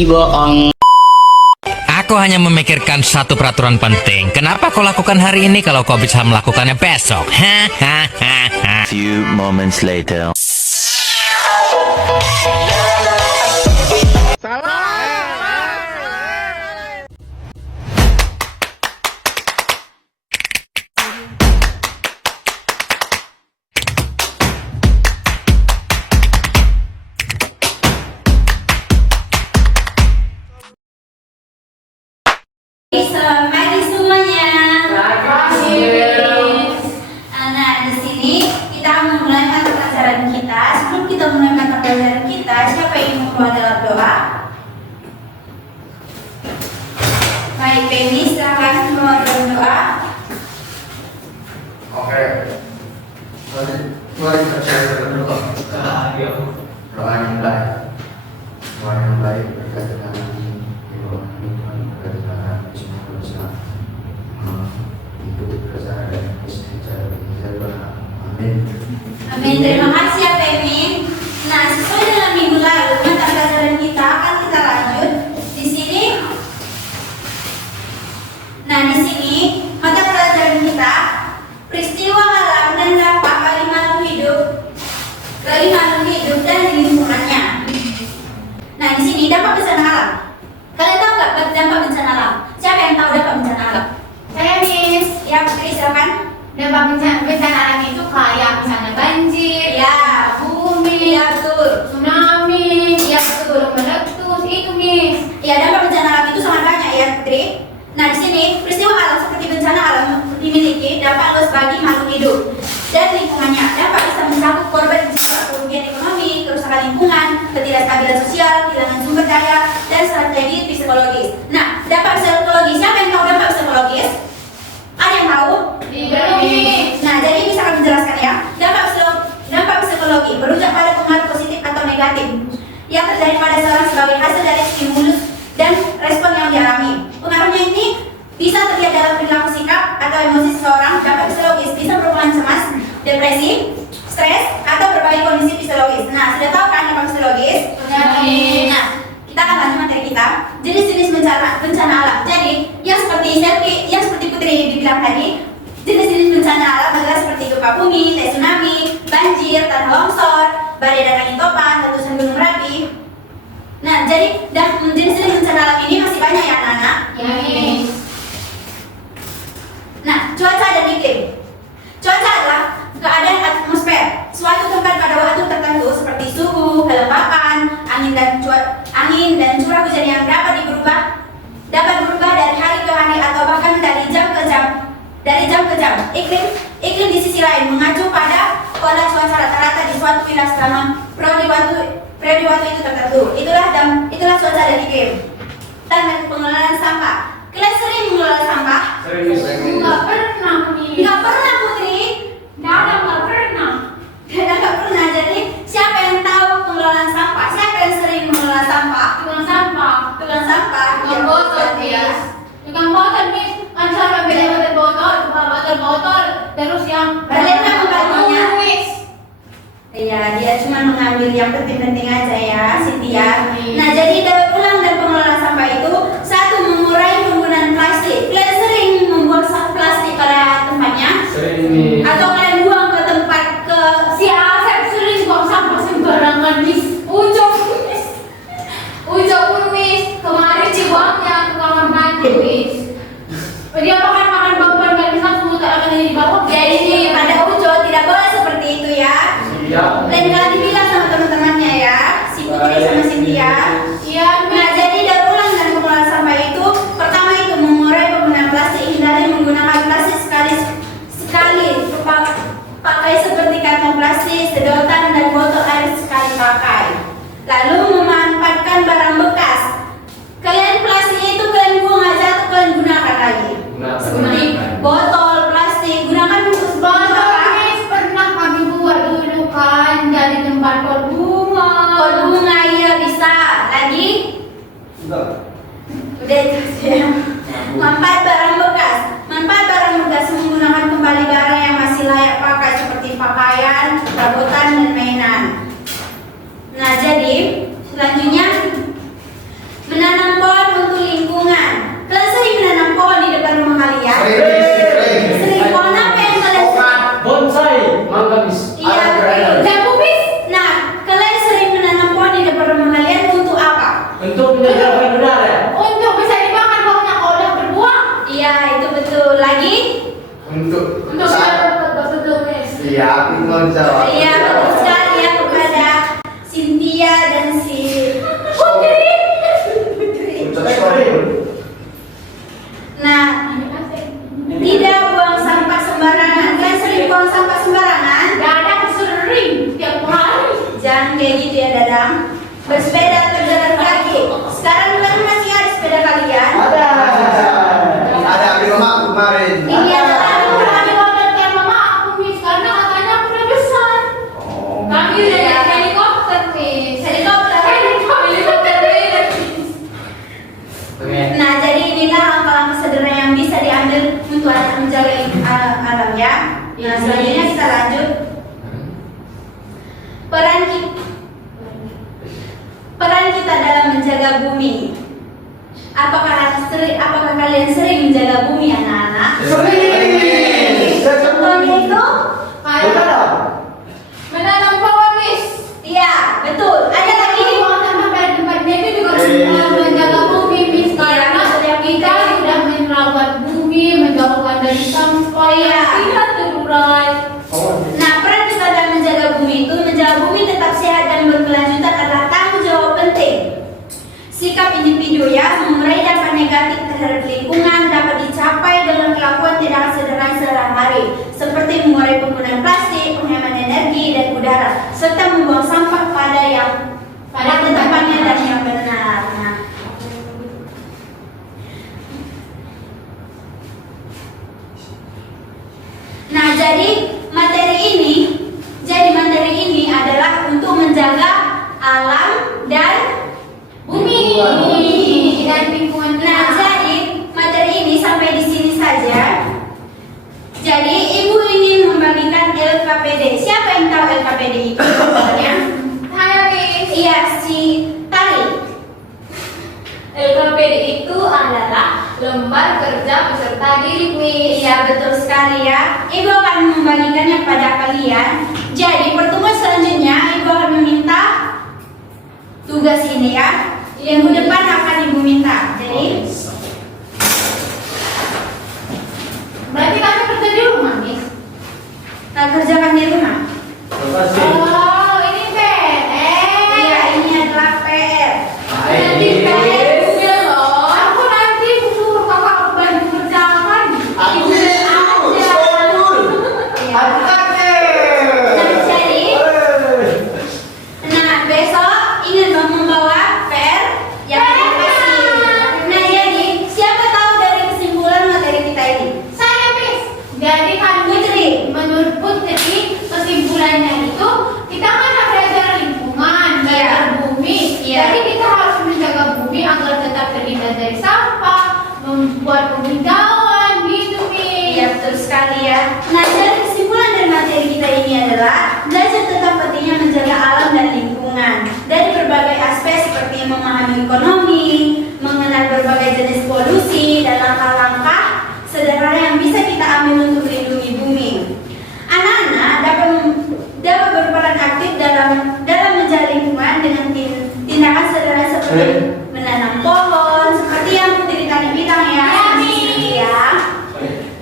bohong. Aku hanya memikirkan satu peraturan penting. Kenapa kau lakukan hari ini kalau kau bisa melakukannya besok? Hahaha. Few moments later. Selamat pagi semuanya. Nah, di sini kita memulai mata pelajaran kita. Sebelum kita mulai mata pelajaran kita, siapa yang mau membawa dalam doa? Baik, Penny, silakan membawa dalam doa. Oke. Mari kita cari dulu. Doa yang baik. Doa yang baik berkaitan dengan Amin. Terima kasih ya Penny. Nah, sesuai dengan minggu lalu mata pelajaran kita akan kita lanjut di sini. Nah, di sini mata pelajaran kita peristiwa alam dan dampak bagi makhluk hidup dan lingkungannya. Nah, di sini dampak bencana alam. Kalian tahu nggak dampak bencana alam? Siapa yang tahu dampak bencana alam? Saya Miss. Ya, Putri silakan. Dampak bencana alam itu kayak misalnya banjir, Ya, bumi, ya betul. tsunami, ya betul, meletus itu Miss. Ya, dampak bencana alam itu sangat banyak ya, Putri. Nah, di sini peristiwa alam seperti bencana alam dimiliki dampak luas bagi makhluk hidup dan lingkungannya. Dampak bisa mencakup korban jiwa, kerugian ekonomi, kerusakan lingkungan, ketidakstabilan sosial, kehilangan sumber daya, dan strategi psikologis. Nah, dampak psikologis, siapa yang tahu dampak psikologis? Ada yang tahu? Belum Miss. Nah, jadi bisa kami jelaskan ya. Dampak psikologi merujuk pada pengaruh positif atau negatif yang terjadi pada seorang sebagai hasil dari stimulus dan respon yang dialami. Pengaruhnya ini bisa terlihat dalam perilaku sikap atau emosi seseorang. Dampak psikologis bisa berupa cemas, depresi, stres, atau berbagai kondisi fisiologis. Nah, sudah tahu kan dampak psikologis? Nah, kita akan lanjut materi kita. Jenis-jenis bencana alam. Jadi, yang seperti Putri dibilang tadi, jenis-jenis bencana alam adalah seperti gempa bumi, tsunami, banjir, tanah longsor, badai dan angin topan, letusan gunung Merapi. Nah, jadi jenis-jenis bencana alam ini masih banyak ya anak-anak. Ya Miss. Nah, cuaca dan iklim. Cuaca adalah keadaan atmosfer suatu tempat pada waktu tertentu seperti suhu, kelembapan, angin dan curah hujan yang dapat berubah dari hari ke hari atau bahkan dari jam ke jam. Iklim di sisi lain mengacu pada pola cuaca rata-rata di suatu wilayah selama periode waktu itu tertentu. Itulah cuaca dan iklim. Dan pengelolaan sampah. Kalian sering mengelola sampah? Nggak pernah Miss. Nggak pernah Putri. Nggak pernah. Nggak pernah. Jadi siapa yang tahu pengelolaan sampah? Siapa yang sering mengelola sampah? Tukang sampah. Tukang sampah. Tukang botol Miss. Tukang botol Miss. Kan sama beda botol. Terus yang Bagaimana membantunya? Miss. Iya, dia cuma mengambil yang penting-penting aja ya, Cynthia. Nah, jadi daur ulang dan pengelolaan sampah itu satu, mengurangi penggunaan plastik. Kalian sering membuang plastik pada tempatnya? Sering. Atau kalian buang ke tempat Si Asep sering buang sampah sembarangan Miss. Ucok pun Miss. Kemarin dibuangnya ke kamar mandi Miss. Dia makan bauan gak bisa semua tak akan jadi bau. Jadi pada Ujo tidak boleh seperti itu ya. Lain kali dibilang sama teman-temannya ya, si Putri sama Cynthia. Iya Nah, jadi daur ulang dan pengelolaan sampah itu pertama itu mengurangi penggunaan plastik, hindari menggunakan plastik sekali pakai seperti kantong plastik, sedotan dan botol air sekali pakai. Lalu memanfaatkan barang bekas. Kalian plastiknya itu kalian buang aja atau kalian gunakan lagi? Seperti botol plastik, gunakan bungkus botol. Miss, pernah kami buat dulu kan dari tempat pot bunga. Pot bunga iya bisa. Lagi? Udah itu ya. Manfaat barang bekas. Manfaat barang bekas menggunakan kembali barang yang masih layak pakai seperti pakaian, perabotan dan mainan. Nah, jadi selanjutnya menjawab. Iya, betul sekali ya kepada Cynthia dan si Putri. Nah, tidak buang sampah sembarangan. Kalian sering buang sampah sembarangan? Dadang sering tiap hari. Jangan kayak gitu ya, Dadang. Bersepeda atau jalan kaki. Sekarang kan masih ada sepeda kalian? Ada di rumah kemarin. Ini adalah Kami wajarkan mama aku Miss karena katanya aku udah besar. Kami udah naik helikopter Miss. helikopter. Helikopter Miss. Nah, jadi inilah langkah-langkah sederhana yang bisa diambil untuk menjaga alam ya. Nah, selanjutnya kita lanjut. Peran kita dalam menjaga bumi. Apakah kalian sering menjaga bumi, anak-anak? Contohnya itu? Menanam pohon Miss. Iya, betul. Ada lagi? Buang sampah pada tempatnya itu juga menjaga bumi Miss karena kita sudah merawat bumi, menjauhkan dari sampah yang tidak terurai. Nah, peran kita dalam menjaga bumi itu, menjaga bumi tetap sehat dan berkelanjutan adalah tanggung jawab penting. Sikap individu yang mengurai dampak negatif terhadap lingkungan dapat dicapai dengan melakukan tindakan sederhana sehari-hari, seperti mengurai penggunaan plastik, penghemat energi dan udara, serta membuang sampah pada tempatnya dan yang benar. Nah, jadi materi ini adalah untuk menjaga alam dan Bumi dan lingkungan. Nah, jadi materi ini sampai di sini saja. Jadi ibu ingin membagikan LKPD. Siapa yang tahu LKPD itu sebenarnya? Hai Miss. Iya, si Tari. LKPD itu adalah lembar kerja peserta didik Miss. Iya, betul sekali ya. Ibu akan membagikannya kepada kalian. Jadi pertemuan selanjutnya ibu akan meminta tugas ini ya. Minggu depan akan ibu minta. Jadi Berarti kami kerja di rumah Miss. kita kerjakan di rumah. Oh, ini PR. Iya, ini adalah PR. Nanti PR juga loh. Aku nanti suruh kakak bantu kerjakan. Aku Ibu aja. Jadi, nah besok ingin membawa PR yang dikasih. Nah, jadi siapa tahu dari kesimpulan materi kita ini? Saya Miss. Jadi kan Putri. menurut Putri kesimpulannya itu kita kan belajar lingkungan, belajar bumi. Iya. Jadi kita harus menjaga bumi agar tetap terhindar dari sampah, membuat penghijauan gitu Miss. Iya, betul sekali ya. Nah, dari kesimpulan dari materi kita ini adalah belajar tentang pentingnya menjaga alam dan lingkungan dari berbagai aspek seperti memahami ekonomi, mengenal berbagai jenis polusi dan langkah-langkah sederhana yang bisa kita ambil untuk melindungi bumi. Anak-anak dapat berperan aktif dalam menjaga lingkungan dengan tindakan sederhana seperti menanam pohon, seperti yang Putri tadi bilang ya. Ya.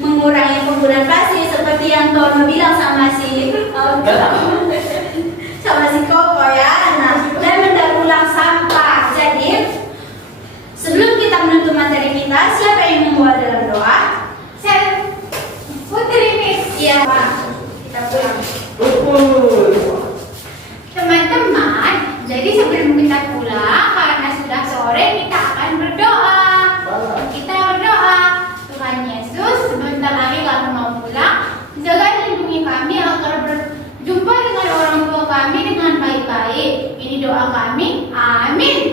Mengurangi penggunaan plastik seperti yang Tono bilang sama si Koko ya. Nah, dan mendaur ulang sampah. Jadi sebelum kita menutup materi kita, siapa yang membawa dalam doa? Saya Putri Miss. Iya, Pak. Kita pulang. Teman-teman, jadi sebelum kita pulang karena sudah sore kita akan berdoa. Kita berdoa, Tuhan Yesus, sebentar lagi kami mau pulang. Jaga dan lindungi kami agar berjumpa dengan orang tua kami dengan baik-baik. Ini doa kami. Amin.